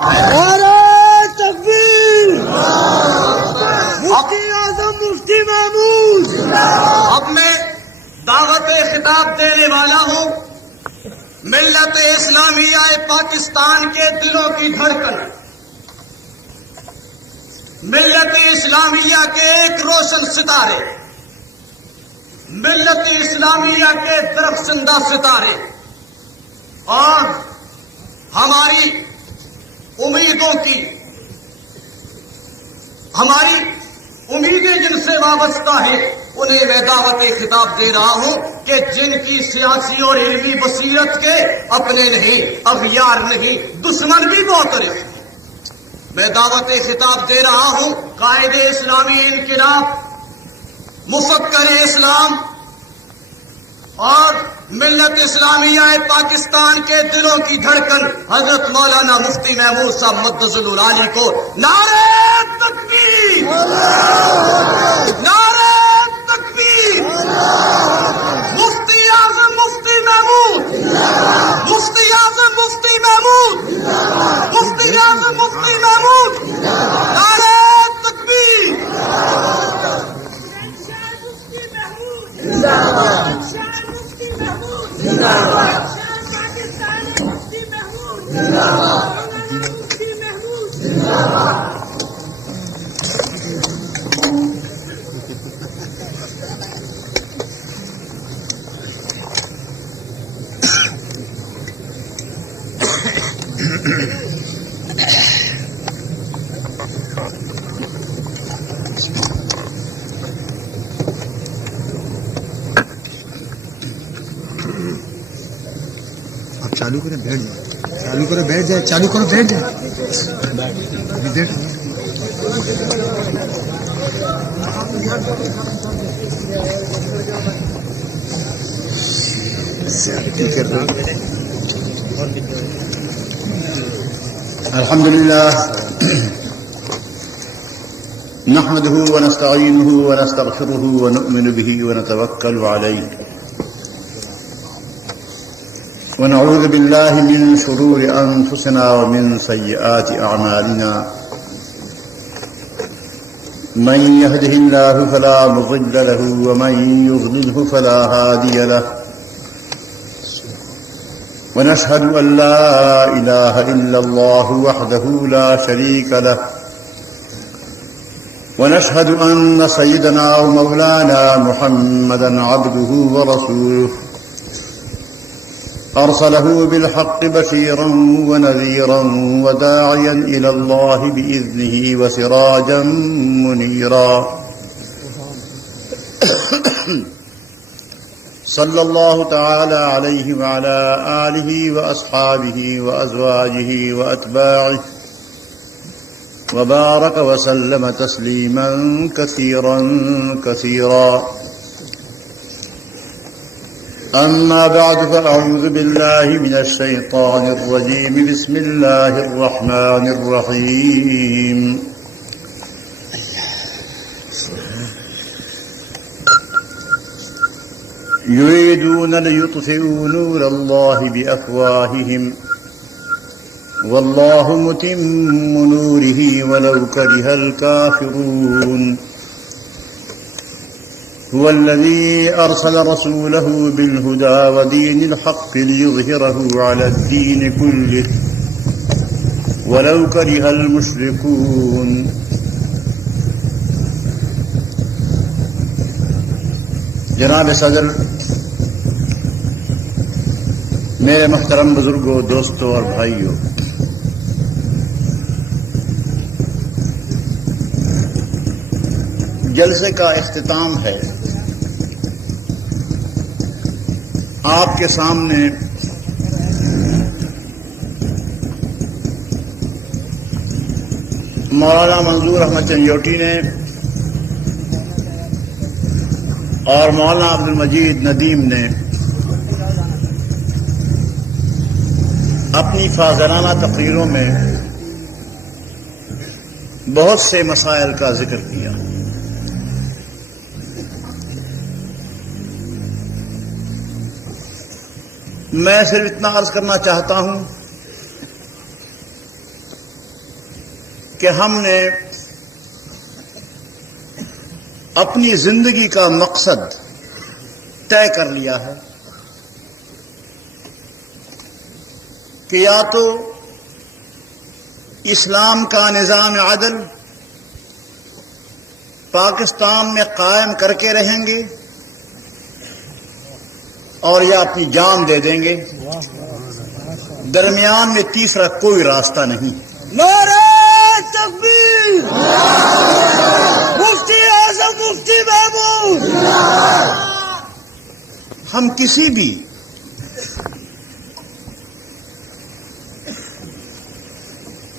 نعرہ تکبیر! مفتی اعظم مفتی محمود! اب میں دعوت خطاب دینے والا ہوں ملت اسلامیہ پاکستان کے دلوں کی دھڑکن، ملت اسلامیہ کے ایک روشن ستارے، ملت اسلامیہ کے درخشندہ ستارے اور ہماری امیدوں کی، ہماری امیدیں جن سے وابستہ ہیں، انہیں میں دعوت خطاب دے رہا ہوں کہ جن کی سیاسی اور علمی بصیرت کے اپنے نہیں، اغیار نہیں، دشمن بھی موقر ہیں۔ میں دعوت خطاب دے رہا ہوں قائد اسلامی انقلاب، مفکر اسلام اور ملت اسلامیہ پاکستان کے دلوں کی دھڑکن حضرت مولانا مفتی محمود صاحب مدثر العالی کو نعرہ تکبیر! نعرہ تکبیر! مفتی اعظم مفتی محمود! مفتی اعظم مفتی محمود! مفتی اعظم مفتی محمود! نعرہ تکبیر! چالو کرے بیٹھ جائے، چالو کرے بیٹھ جائے، چالو کرو بیٹھ جائے، بیٹھ الحمد لله نحمده ونستعينه ونستغفره ونؤمن به ونتوكل عليه ونعوذ بالله من شرور أنفسنا ومن سيئات أعمالنا من يهده الله فلا مضل له ومن يضلله فلا هادي له ونشهد أن لا إله إلا الله وحده لا شريك له ونشهد أن سيدنا ومولانا محمدا عبده ورسوله أرسله بالحق بشيرا ونذيرا وداعيا إلى الله بإذنه وسراجا منيرا صلى الله تعالى عليه وعلى آله وأصحابه وأزواجه وأتباعه وبارك وسلم تسليما كثيرا كثيرا. أما بعد فأعوذ بالله من الشيطان الرجيم. بسم الله الرحمن الرحيم. يريدون ليطفئوا نور الله بأفواههم والله متم نوره ولو كره الكافرون. هو الذي أرسل رسوله بالهدى ودين الحق ليظهره على الدين كله ولو كره المشركون. جناب صدر، میرے محترم بزرگوں، دوستوں اور بھائیوں، جلسے کا اختتام ہے. آپ کے سامنے مولانا منظور احمد چنجوٹی نے اور مولانا عبد المجید ندیم نے اپنی فاضلانہ تقریروں میں بہت سے مسائل کا ذکر کیا. میں صرف اتنا عرض کرنا چاہتا ہوں کہ ہم نے اپنی زندگی کا مقصد طے کر لیا ہے کہ یا تو اسلام کا نظام عدل پاکستان میں قائم کر کے رہیں گے اور یا اپنی جان دے دیں گے، درمیان میں تیسرا کوئی راستہ نہیں۔ نعرہ تکبیر! مفتی اعظم مفتی محمود! ہم کسی بھی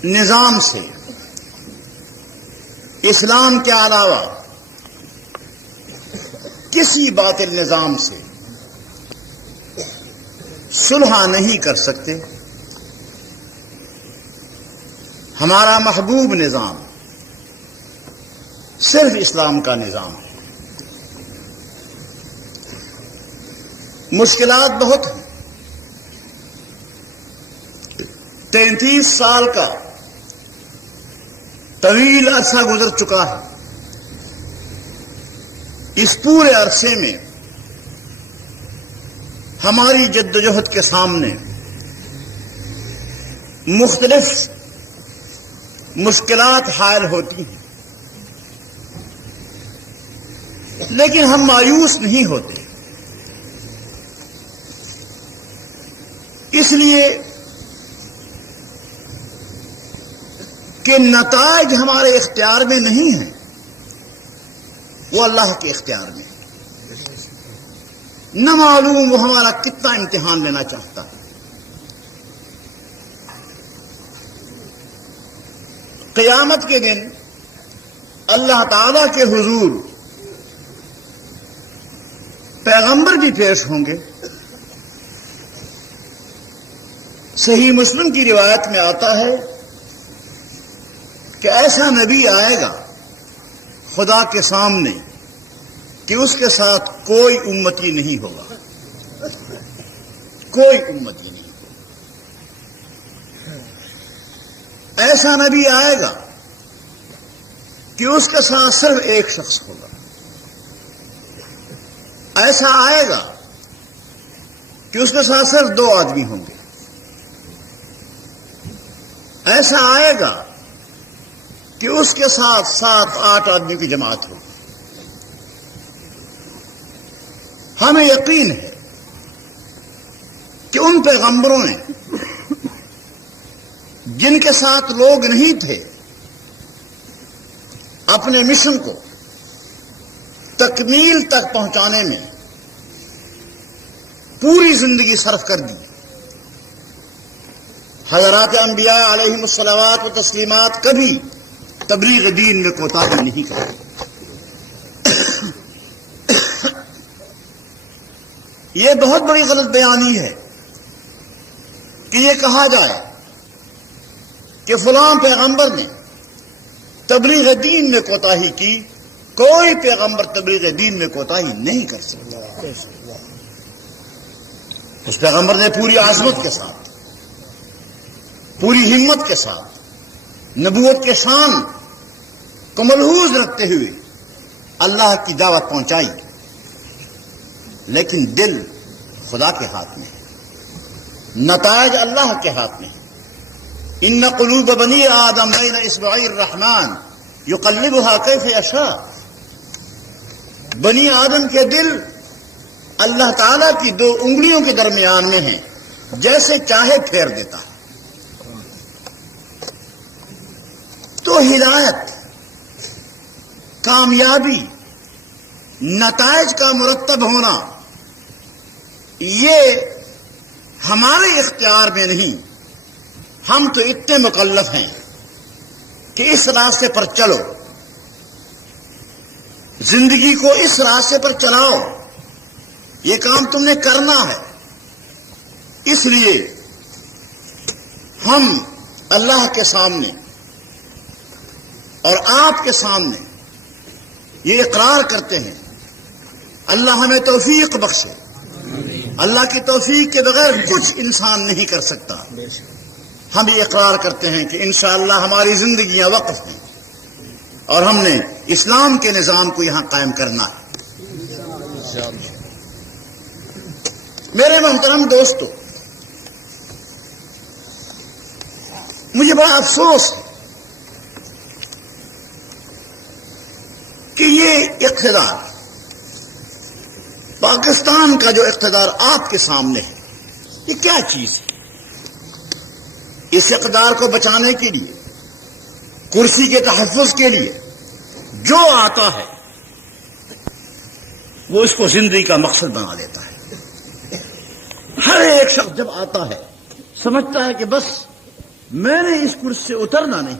نظام سے اسلام کے علاوہ کسی باطل نظام سے صلح نہیں کر سکتے۔ ہمارا محبوب نظام صرف اسلام کا نظام ہے۔ مشکلات بہت ہیں، 33 سال کا طویل عرصہ گزر چکا ہے۔ اس پورے عرصے میں ہماری جدوجہد کے سامنے مختلف مشکلات حائل ہوتی ہیں، لیکن ہم مایوس نہیں ہوتے، اس لیے کہ نتائج ہمارے اختیار میں نہیں ہیں، وہ اللہ کے اختیار میں۔ نہ معلوم وہ ہمارا کتنا امتحان لینا چاہتا ہے۔ قیامت کے دن اللہ تعالی کے حضور پیغمبر بھی پیش ہوں گے۔ صحیح مسلم کی روایت میں آتا ہے کہ ایسا نبی آئے گا خدا کے سامنے کہ اس کے ساتھ کوئی امتی نہیں ہوگا، کوئی امتی نہیں ہوگا۔ ایسا نبی آئے گا کہ اس کے ساتھ صرف ایک شخص ہوگا۔ ایسا آئے گا کہ اس کے ساتھ صرف 2 آدمی ہوں گے۔ ایسا آئے گا کہ اس کے ساتھ 7-8 آدمی کی جماعت ہوگی۔ ہمیں یقین ہے کہ ان پیغمبروں نے جن کے ساتھ لوگ نہیں تھے اپنے مشن کو تکمیل تک پہنچانے میں پوری زندگی صرف کر دی۔ حضرات انبیاء علیہم الصلوات و تسلیمات کبھی تبلیغ دین میں کوتاہی نہیں کرتے۔ یہ بہت بڑی غلط بیانی ہے کہ یہ کہا جائے کہ فلاں پیغمبر نے تبلیغ دین میں کوتاہی کی۔ کوئی پیغمبر تبلیغ دین میں کوتاہی نہیں کر سکتا۔ اس پیغمبر نے پوری عظمت کے ساتھ، پوری ہمت کے ساتھ نبوت کے شان کو ملحوظ رکھتے ہوئے اللہ کی دعوت پہنچائی، لیکن دل خدا کے ہاتھ میں ہے، نتائج اللہ کے ہاتھ میں ہے۔ ان قلوب بنی آدم بین اصبعی الرحمن یقلبها کیف یشاء۔ بنی آدم کے دل اللہ تعالیٰ کی 2 انگلیوں کے درمیان میں ہیں، جیسے چاہے پھیر دیتا ہے۔ تو ہدایت، کامیابی، نتائج کا مرتب ہونا یہ ہمارے اختیار میں نہیں۔ ہم تو اتنے مکلف ہیں کہ اس راستے پر چلو، زندگی کو اس راستے پر چلاؤ، یہ کام تم نے کرنا ہے۔ اس لیے ہم اللہ کے سامنے اور آپ کے سامنے یہ اقرار کرتے ہیں، اللہ ہمیں توفیق بخشے۔ اللہ کی توفیق کے بغیر کچھ انسان نہیں کر سکتا۔ ہم یہ اقرار کرتے ہیں کہ انشاءاللہ ہماری زندگیاں وقف ہیں اور ہم نے اسلام کے نظام کو یہاں قائم کرنا ہے. میرے محترم دوستو، مجھے بڑا افسوس ہے کہ یہ اقتدار، پاکستان کا جو اقتدار آپ کے سامنے ہے، یہ کیا چیز ہے؟ اس اقتدار کو بچانے کے لیے، کرسی کے تحفظ کے لیے جو آتا ہے وہ اس کو زندگی کا مقصد بنا لیتا ہے. ہر ایک شخص جب آتا ہے سمجھتا ہے کہ بس میں نے اس کرسی سے اترنا نہیں،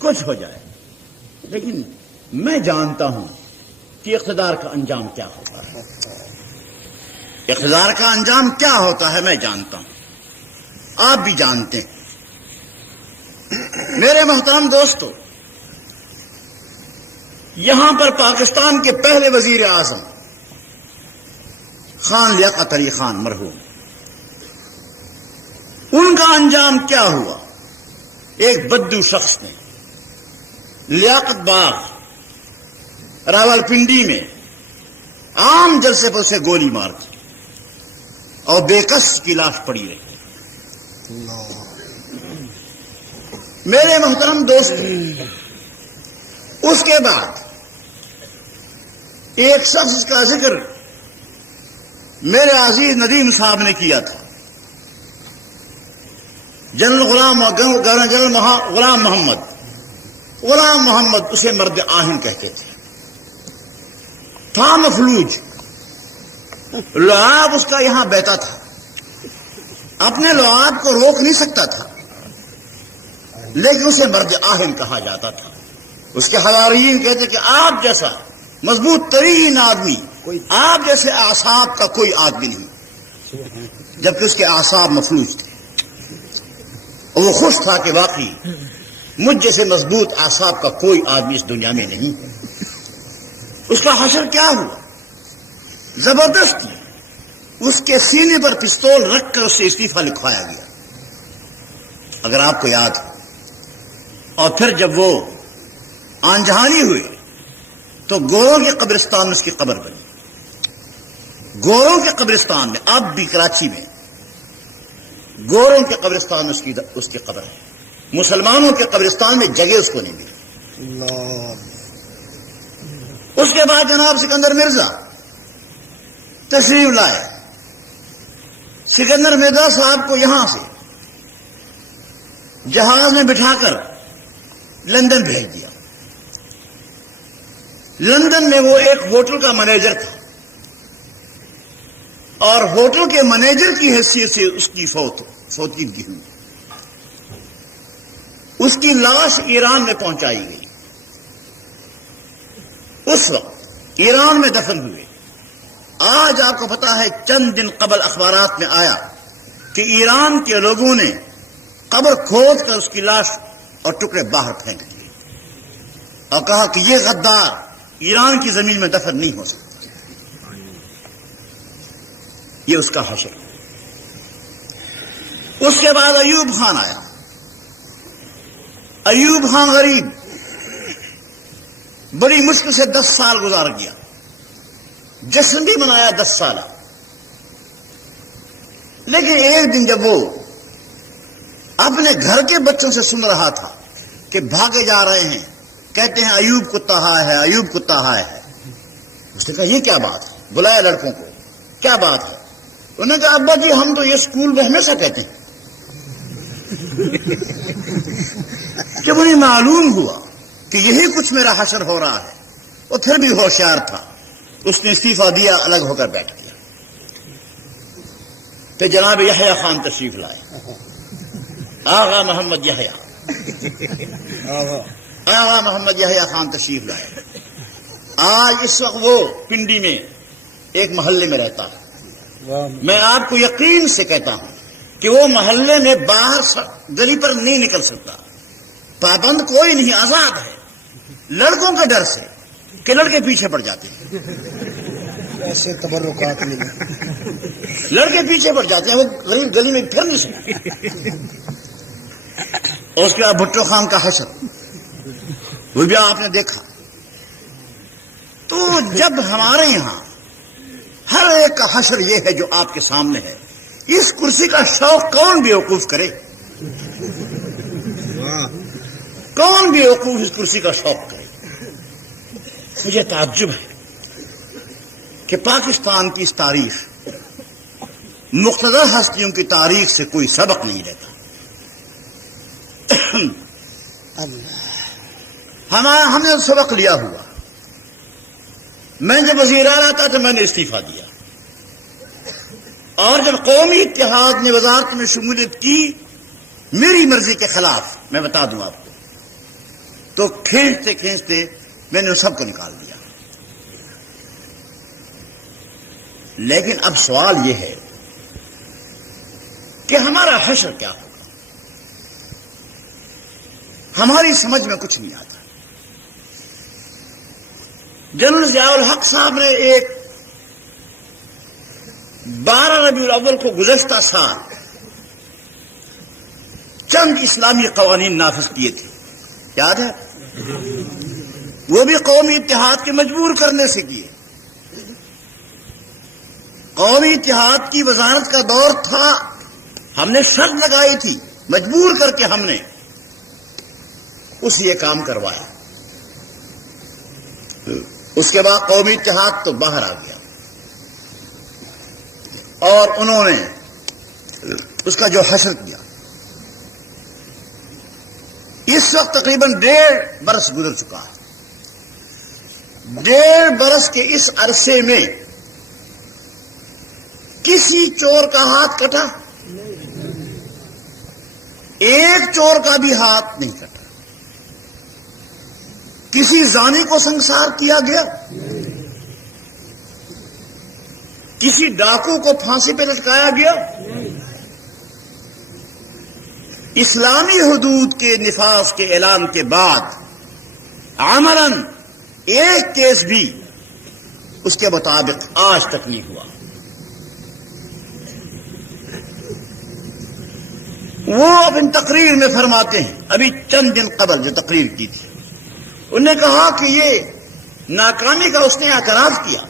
کچھ ہو جائے. لیکن میں جانتا ہوں کہ اقتدار کا انجام کیا ہوتا ہے. اقتدار کا انجام کیا ہوتا ہے میں جانتا ہوں، آپ بھی جانتے ہیں. میرے محترم دوستو، یہاں پر پاکستان کے پہلے وزیر اعظم خان لیاقت علی خان مرحوم، ان کا انجام کیا ہوا؟ ایک بدو شخص نے لیاقت باغ راولپنڈی میں عام جلسے پر اسے گولی مار دی اور بے کس کی لاش پڑی رہی. میرے محترم دوست، اس کے بعد ایک شخص کا ذکر میرے عزیز ندیم صاحب نے کیا تھا، جنرل غلام محمد اسے مرد آہن کہتے تھے. تھا مفلوج، لعاب اس کا یہاں بہتا تھا، اپنے لعاب کو روک نہیں سکتا تھا، لیکن اسے مرد آہن کہا جاتا تھا. اس کے حواریین کہتے کہ آپ جیسا مضبوط ترین آدمی، آپ جیسے اعصاب کا کوئی آدمی نہیں، جبکہ اس کے اعصاب مفلوج تھے. اور وہ خوش تھا کہ واقعی مجھ جیسے مضبوط اعصاب کا کوئی آدمی اس دنیا میں نہیں. اس کا حشر کیا ہوا؟ زبردستی اس کے سینے پر پستول رکھ کر اسے استعفیٰ لکھوایا گیا، اگر آپ کو یاد ہو. اور پھر جب وہ آنجہانی ہوئے تو گوروں کے قبرستان میں اس کی قبر بنی. گوروں کے قبرستان میں، اب بھی کراچی میں گوروں کے قبرستان میں اس کی قبر ہے. مسلمانوں کے قبرستان میں جگہ اس کو نہیں ملی. اس کے بعد جناب سکندر مرزا تشریف لائے. سکندر مرزا صاحب کو یہاں سے جہاز میں بٹھا کر لندن بھیج دیا. لندن میں وہ ایک ہوٹل کا مینیجر تھا اور ہوٹل کے مینیجر کی حیثیت سے اس کی فوتگی ہوئی. اس کی لاش ایران میں پہنچائی گئی. اس وقت ایران میں دفن ہوئے. آج آپ کو پتا ہے چند دن قبل اخبارات میں آیا کہ ایران کے لوگوں نے قبر کھود کر اس کی لاش اور ٹکڑے باہر پھینک دیے اور کہا کہ یہ غدار ایران کی زمین میں دفن نہیں ہو سکتا. یہ اس کا حشر. اس کے بعد ایوب خان آیا. ایوب خان غریب بڑی مشکل سے 10 سال گزار گیا. جشن بھی منایا 10 سالہ. لیکن ایک دن جب وہ اپنے گھر کے بچوں سے سن رہا تھا کہ بھاگے جا رہے ہیں، کہتے ہیں ایوب کتا ہائے ہے، ایوب کتا ہائے ہے. اس نے کہا یہ کیا بات ہے؟ بلایا لڑکوں کو، کیا بات ہے؟ انہوں نے کہا ابا جی ہم تو یہ اسکول میں ہمیشہ کہتے ہیں. جب انہیں معلوم ہوا کہ یہی کچھ میرا حشر ہو رہا ہے، وہ پھر بھی ہوشیار تھا. اس نے استعفیٰ دیا، الگ ہو کر بیٹھ گیا. پھر جناب یحییٰ خان تشریف لائے. آغا محمد یحییٰ خان تشریف لائے. آج اس وقت وہ پنڈی میں ایک محلے میں رہتا ہے. میں آپ کو یقین سے کہتا ہوں کہ وہ محلے میں باہر گلی پر نہیں نکل سکتا. پابند کوئی نہیں، آزاد ہے، لڑکوں کے ڈر سے کہ لڑکے پیچھے پڑ جاتے ہیں. ایسے تبرکات نہیں. لڑکے پیچھے پڑ جاتے ہیں, وہ غریب گلی میں پھر نہیں سکتے. اور اس کے بعد بھٹو خان کا حشر, وہ بھی آپ نے دیکھا. تو جب ہمارے یہاں ہر ایک کا حشر یہ ہے جو آپ کے سامنے ہے, اس کرسی کا شوق کون بیوقوف کرے؟ کون بیوقوف اس کرسی کا شوق کرے؟ مجھے تعجب ہے کہ پاکستان کی اس تاریخ, مقتدر ہستیوں کی تاریخ سے کوئی سبق نہیں لیتا. ہم نے سبق لیا ہوا. میں جب وزیر اعلیٰ تھا تو میں نے استعفیٰ دیا, اور جب قومی اتحاد نے وزارت میں شمولیت کی میری مرضی کے خلاف, میں بتا دوں آپ کو, تو کھینچتے کھینچتے میں نے سب کو نکال دیا. لیکن اب سوال یہ ہے کہ ہمارا حشر کیا ہوگا؟ ہماری سمجھ میں کچھ نہیں آتا. جنرل ضیاء الحق صاحب نے ایک 12 ربیع الاول کو گزشتہ سال چند اسلامی قوانین نافذ کیے تھے, یاد ہے؟ وہ بھی قومی اتحاد کے مجبور کرنے سے کیے. قومی اتحاد کی وزارت کا دور تھا, ہم نے شرط لگائی تھی, مجبور کر کے ہم نے اس یہ کام کروایا. اس کے بعد قومی اتحاد تو باہر آ گیا, اور انہوں نے اس کا جو حشر کیا, اس وقت تقریباً 1.5 برس گزر چکا ہے. 1.5 برس کے اس عرصے میں کسی چور کا ہاتھ کٹا؟ ایک چور کا بھی ہاتھ نہیں کٹا. کسی زانی کو سنسار کیا گیا؟ کسی ڈاکو کو پھانسی پہ لٹکایا گیا؟ اسلامی حدود کے نفاذ کے اعلان کے بعد عملاً ایک کیس بھی اس کے مطابق آج تک نہیں ہوا. وہ اپنی تقریر میں فرماتے ہیں, ابھی چند دن قبل جو تقریر کی تھی, انہوں نے کہا کہ یہ ناکامی کا اس نے اعتراف کیا.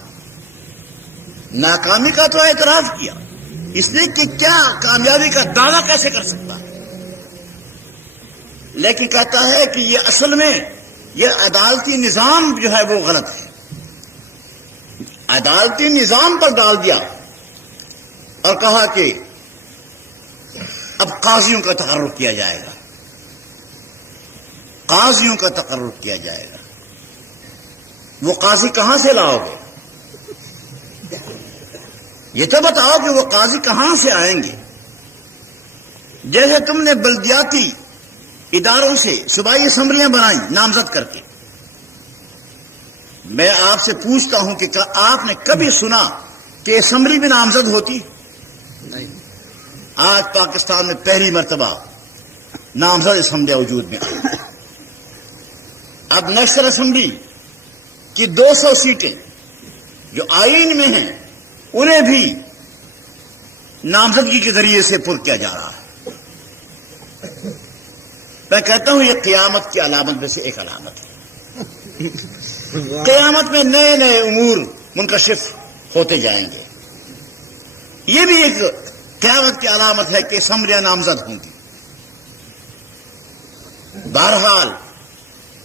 ناکامی کا تو اعتراف کیا, اس نے کہ کیا کامیابی کا دعویٰ کیسے کر سکتا ہے, لیکن کہتا ہے کہ یہ اصل میں یہ عدالتی نظام جو ہے وہ غلط ہے. عدالتی نظام پر ڈال دیا اور کہا کہ اب قاضیوں کا تقرر کیا جائے گا, قاضیوں کا تقرر کیا جائے گا. وہ قاضی کہاں سے لاؤ گے؟ یہ تو بتاؤ کہ وہ قاضی کہاں سے آئیں گے؟ جیسے تم نے بلدیاتی اداروں سے صوبائی اسمبلیاں بنائیں نامزد کر کے. میں آپ سے پوچھتا ہوں کہ آپ نے کبھی سنا کہ اسمبلی میں نامزد ہوتی؟ نہیں. آج پاکستان میں پہلی مرتبہ نامزد اسمبلی وجود میں آئی. اب نیشنل اسمبلی کی 200 سیٹیں جو آئین میں ہیں انہیں بھی نامزدگی کے ذریعے سے پر کیا جا رہا ہے. میں کہتا ہوں یہ قیامت کی علامت میں سے ایک علامت ہے. قیامت میں نئے نئے امور منکشف ہوتے جائیں گے. یہ بھی ایک قیامت کی علامت ہے کہ اسمبلیاں نامزد ہوں گی. بہرحال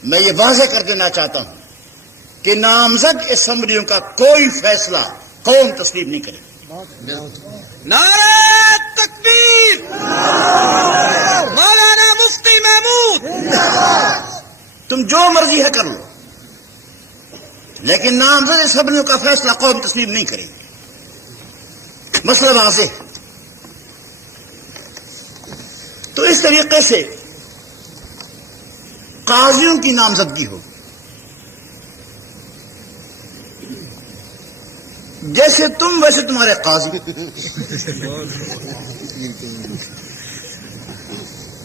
میں یہ واضح کر دینا چاہتا ہوں کہ نامزد اسمبلیوں کا کوئی فیصلہ قوم تسلیم نہیں کرے. نعرہ تکبیر! مولانا مفتی محمود! تم جو مرضی ہے کر لو, لیکن نامزد اسمبلیوں کا فیصلہ قوم تسلیم نہیں کرے گی. مسئلہ واضح ہے. تو اس طریقے سے قاضیوں کی نامزدگی ہوگی. جیسے تم ویسے تمہارے قاضی,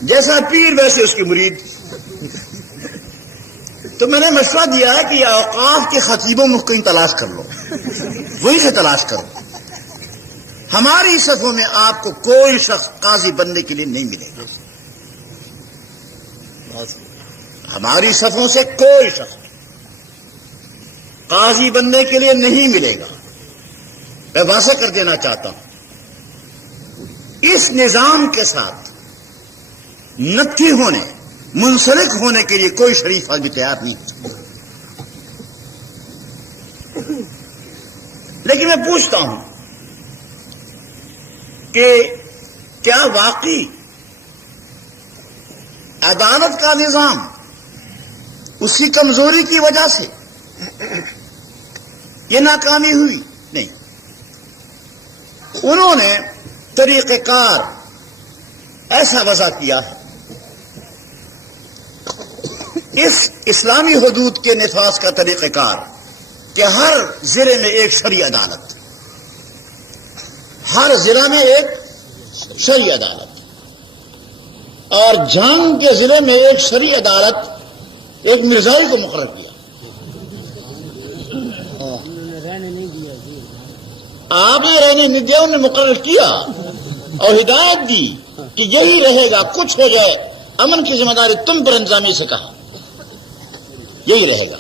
جیسا پیر ویسے اس کی مرید. تو میں نے مشورہ دیا ہے کہ اوقاف کے خطیبوں میں کہیں تلاش کر لو. وہی سے تلاش کرو. ہماری صفوں میں آپ کو کوئی شخص قاضی بننے کے لیے نہیں ملے گا. ہماری صفوں سے کوئی شخص قاضی بننے کے لیے نہیں ملے گا. میں واضح کر دینا چاہتا ہوں اس نظام کے ساتھ نتھی ہونے منسلک ہونے کے لیے کوئی شریف آدمی تیار نہیں. لیکن میں پوچھتا ہوں کہ کیا واقعی عدالت کا نظام اس کی کمزوری کی وجہ سے یہ ناکامی ہوئی؟ نہیں. انہوں نے طریقہ کار ایسا وضع کیا ہے اس اسلامی حدود کے نفاذ کا طریقہ کار کہ ہر ضلع میں ایک شرعی عدالت، ہر ضلع میں ایک شرعی عدالت، اور جنگ کے ضلع میں ایک شرعی عدالت ایک مرزائی کو مقرر کیا. آپ نے رہنے نہیں دیا، انہوں نے مقرر کیا اور ہدایت دی کہ یہی رہے گا، کچھ ہو جائے امن کی ذمہ داری تم پر انتظامی سے کہا یہی رہے گا.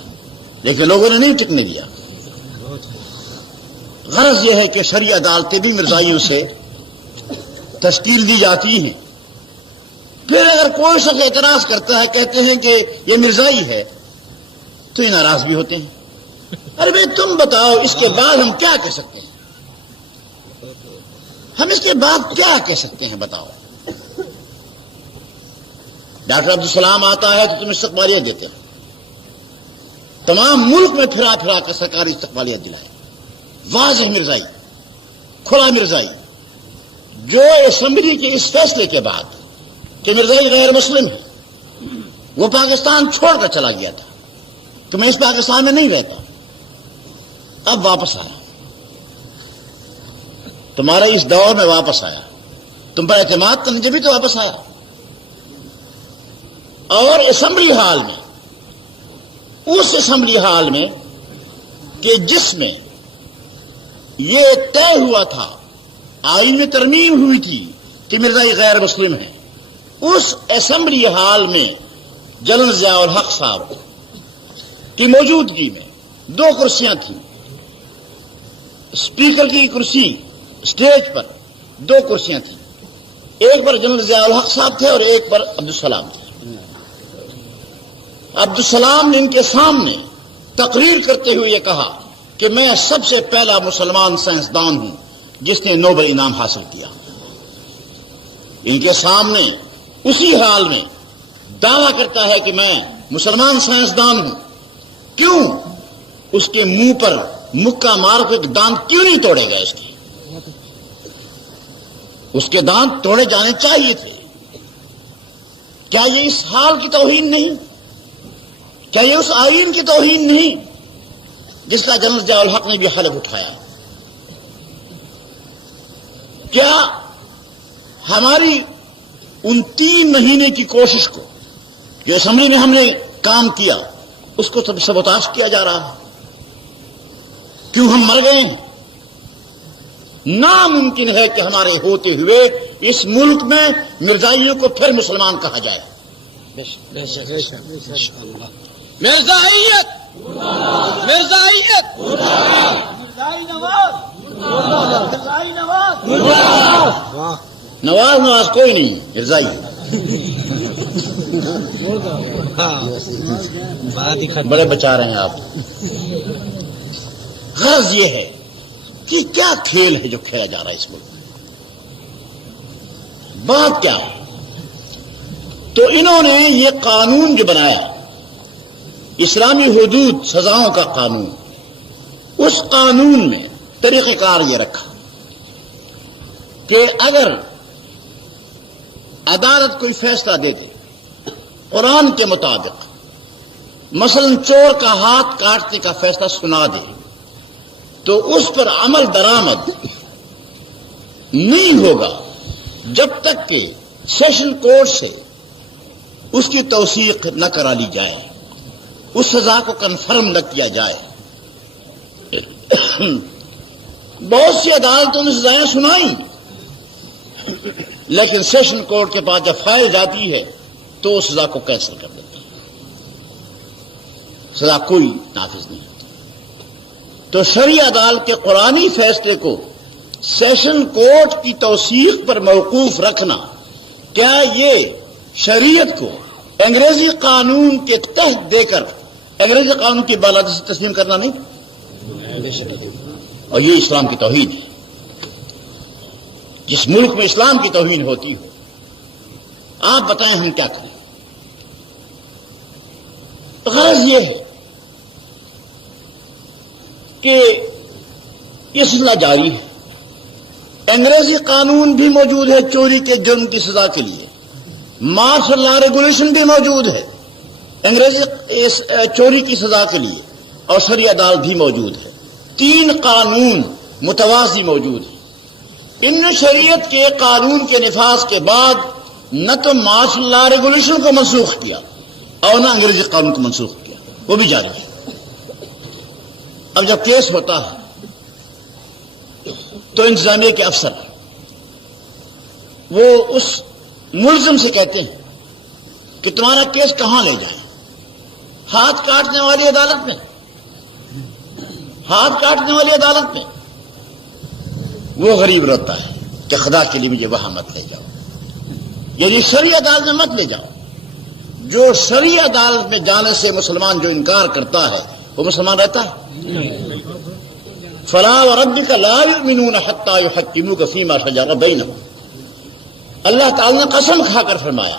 لیکن لوگوں نے نہیں ٹکنے دیا. غرض یہ ہے کہ شرعی عدالتیں بھی مرزائیوں سے تشکیل دی جاتی ہیں. پھر اگر کوئی شخص اعتراض کرتا ہے، کہتے ہیں کہ یہ مرزائی ہے، تو یہ ناراض بھی ہوتے ہیں. ارے بھائی تم بتاؤ اس کے بعد ہم کیا کہہ سکتے ہیں؟ ہم اس کے بعد کیا کہہ سکتے ہیں بتاؤ؟ ڈاکٹر عبدالسلام آتا ہے تو تم استقبالیت دیتے ہو. تمام ملک میں پھرا پھرا کر سرکاری استقبالیت دلائے. واضح مرزائی، کھلا مرزائی، جو اسمبلی کے اس فیصلے کے بعد کہ مرزائی غیر مسلم ہے وہ پاکستان چھوڑ کر چلا گیا تھا کہ میں اس پاکستان میں نہیں رہتا، اب واپس آیا. تمہارا اس دور میں واپس آیا، تم پر اعتماد کرنے جبھی تو واپس آیا. اور اسمبلی ہال میں، اس اسمبلی ہال میں کہ جس میں یہ طے ہوا تھا، آئین میں ترمیم ہوئی تھی کہ مرزائی غیر مسلم ہے، اس اسمبلی ہال میں جنرل ضیاء الحق صاحب کی موجودگی میں 2 کرسیاں تھیں. اسپیکر کی کرسی، اسٹیج پر 2 کرسیاں تھیں. ایک پر جنرل ضیاء الحق صاحب تھے اور ایک پر عبدالسلام تھے. عبدالسلام نے ان کے سامنے تقریر کرتے ہوئے یہ کہا کہ میں سب سے پہلا مسلمان سائنسدان ہوں جس نے نوبل انعام حاصل کیا. ان کے سامنے اسی حال میں دعویٰ کرتا ہے کہ میں مسلمان سائنسدان ہوں. کیوں؟ اس کے منہ پر مکہ مار کے دانت کیوں نہیں توڑے گئے؟ اس کے دانت توڑے جانے چاہیے تھے. کیا یہ اس حال کی توہین نہیں؟ کیا یہ اس آئین کی توہین نہیں جس کا جنرل ضیاء الحق نے بھی حلف اٹھایا؟ کیا ہماری ان 3 مہینے کی کوشش کو جو اسمبلی میں ہم نے کام کیا اس کو سبوتاژ کیا جا رہا ہے؟ کیوں ہم مر گئے ہیں؟ ناممکن ہے کہ ہمارے ہوتے ہوئے اس ملک میں مرزائیوں کو پھر مسلمان کہا جائے. مرزائیت، مرزائیت، نواز کوئی نہیں، مرزائی بڑے بچا رہے ہیں آپ. غرض یہ ہے کہ کیا کھیل ہے جو کھیلا جا رہا ہے اس ملک میں؟ بات کیا ہے؟ تو انہوں نے یہ قانون جو بنایا، اسلامی حدود سزاؤں کا قانون، اس قانون میں طریقہ کار یہ رکھا کہ اگر عدالت کوئی فیصلہ دے دے قرآن کے مطابق، مثلا چور کا ہاتھ کاٹنے کا فیصلہ سنا دے، تو اس پر عمل درآمد نہیں ہوگا جب تک کہ سیشن کورٹ سے اس کی توثیق نہ کرا لی جائے، اس سزا کو کنفرم نہ کیا جائے. بہت سی عدالتوں نے سزائیں سنائی، لیکن سیشن کورٹ کے پاس جب فائل جاتی ہے تو اس سزا کو کینسل کر دیتے ہیں، سزا کوئی نافذ نہیں ہوتی۔ تو شرعی عدالت کے قرآنی فیصلے کو سیشن کورٹ کی توثیق پر موقوف رکھنا، کیا یہ شریعت کو انگریزی قانون کے تحت دے کر انگریزی قانون کی بالادستی سے تسلیم کرنا نہیں؟ اور یہ اسلام کی توہین ہے۔ جس ملک میں اسلام کی توہین ہوتی ہو، آپ بتائیں ہم کیا کریں؟ غرض یہ ہے کہ یہ سلسلہ جاری ہے۔ انگریزی قانون بھی موجود ہے چوری کے جرم کی سزا کے لیے، مارشل لا ریگولیشن بھی موجود ہے انگریزی چوری کی سزا کے لیے، اور شرعی عدالت بھی موجود ہے۔ 3 قانون متوازی موجود ہیں۔ ان شریعت کے قانون کے نفاذ کے بعد نہ تو مارشل لا ریگولیشن کو منسوخ کیا اور نہ انگریزی قانون کو منسوخ کیا، وہ بھی جاری ہے۔ اب جب کیس ہوتا ہے تو انتظامیہ کے افسر وہ اس ملزم سے کہتے ہیں کہ تمہارا کیس کہاں لے جائیں؟ ہاتھ کاٹنے والی عدالت میں، ہاتھ کاٹنے والی عدالت میں۔ وہ غریب روتا ہے کہ خدا کے لیے مجھے وہاں مت لے جاؤ، یعنی شرعی عدالت میں مت لے جاؤ۔ جو شرعی عدالت میں جانے سے مسلمان جو انکار کرتا ہے وہ مسلمان رہتا ہے؟ فَلَا وَرَبِّكَ لَا يُؤْمِنُونَ حَتَّى يُحَكِّمُوكَ فِيمَا شَجَرَ بَيْنَهُمْ۔ اللہ تعالی نے قسم کھا کر فرمایا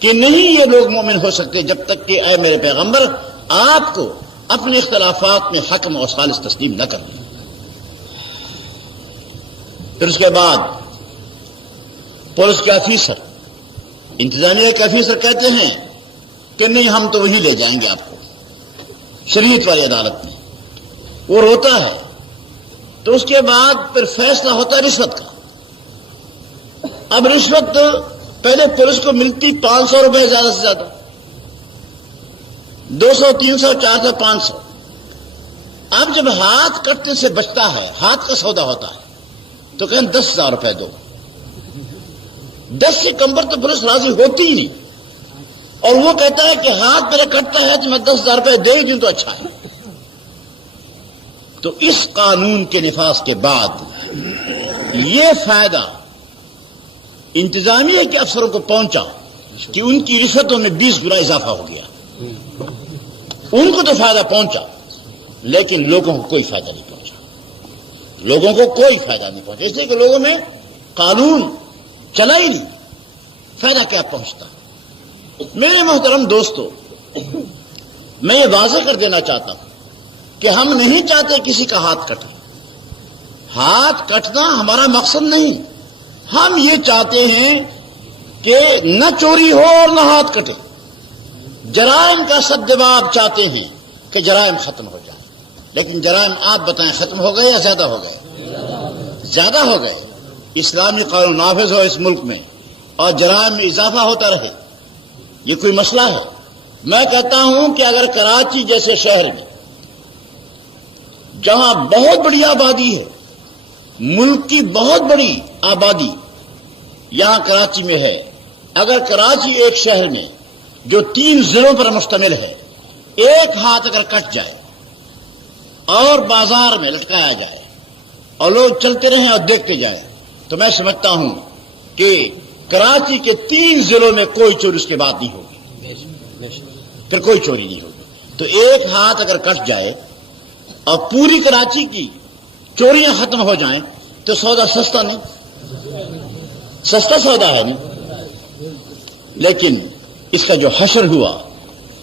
کہ نہیں یہ لوگ مومن ہو سکتے جب تک کہ اے میرے پیغمبر آپ کو اپنے اختلافات میں حکم اور خالص تسلیم نہ کریں۔ پھر اس کے بعد پولیس کے آفیسر، انتظامیہ کے آفیسر کہتے ہیں کہ نہیں ہم تو وہیں لے جائیں گے آپ کو، شریعت والی عدالت میں۔ وہ روتا ہے تو اس کے بعد پھر فیصلہ ہوتا ہے رشوت کا۔ اب رشوت پہلے پولیس کو ملتی 500 روپے زیادہ سے زیادہ، 200 300 400 500۔ اب جب ہاتھ کٹنے سے بچتا ہے، ہاتھ کا سودا ہوتا ہے تو کہیں 10,000 روپے دو۔ 10 سے کم پر تو پولیس راضی ہوتی ہی نہیں، اور وہ کہتا ہے کہ ہاتھ میرا کٹتا ہے تو میں 10,000 روپے دے ہی دوں تو اچھا ہے۔ تو اس قانون کے نفاذ کے بعد یہ فائدہ انتظامیہ کے افسروں کو پہنچا کہ ان کی رشوتوں میں 20 گنا اضافہ ہو گیا۔ ان کو تو فائدہ پہنچا لیکن لوگوں کو کوئی فائدہ نہیں پہنچا، لوگوں کو کوئی فائدہ نہیں پہنچا، اس لیے کہ لوگوں میں قانون چلا ہی نہیں، فائدہ کیا پہنچتا۔ میرے محترم دوستو، میں یہ واضح کر دینا چاہتا ہوں کہ ہم نہیں چاہتے کسی کا ہاتھ کٹے۔ ہاتھ کٹنا ہمارا مقصد نہیں، ہم یہ چاہتے ہیں کہ نہ چوری ہو اور نہ ہاتھ کٹے۔ جرائم کا سدباب چاہتے ہیں کہ جرائم ختم ہو جائے، لیکن جرائم آپ بتائیں ختم ہو گئے یا زیادہ ہو گئے؟ زیادہ ہو گئے۔ اسلامی قانون نافذ ہو اس ملک میں اور جرائم میں اضافہ ہوتا رہے، یہ کوئی مسئلہ ہے؟ میں کہتا ہوں کہ اگر کراچی جیسے شہر میں جہاں بہت بڑی آبادی ہے، ملک کی بہت بڑی آبادی یہاں کراچی میں ہے، اگر کراچی ایک شہر میں جو 3 ضلعوں پر مشتمل ہے، ایک ہاتھ اگر کٹ جائے اور بازار میں لٹکایا جائے اور لوگ چلتے رہیں اور دیکھتے جائیں تو میں سمجھتا ہوں کہ کراچی کے 3 ضلعوں میں کوئی چوری اس کے بعد نہیں ہوگی، پھر کوئی چوری نہیں ہوگی۔ تو ایک ہاتھ اگر کٹ جائے اور پوری کراچی کی چوریاں ختم ہو جائیں تو سودا سستا نہیں، سستا سودا ہے نہیں، لیکن اس کا جو حشر ہوا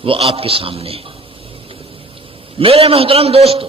وہ آپ کے سامنے ہے۔ میرے محترم دوستو،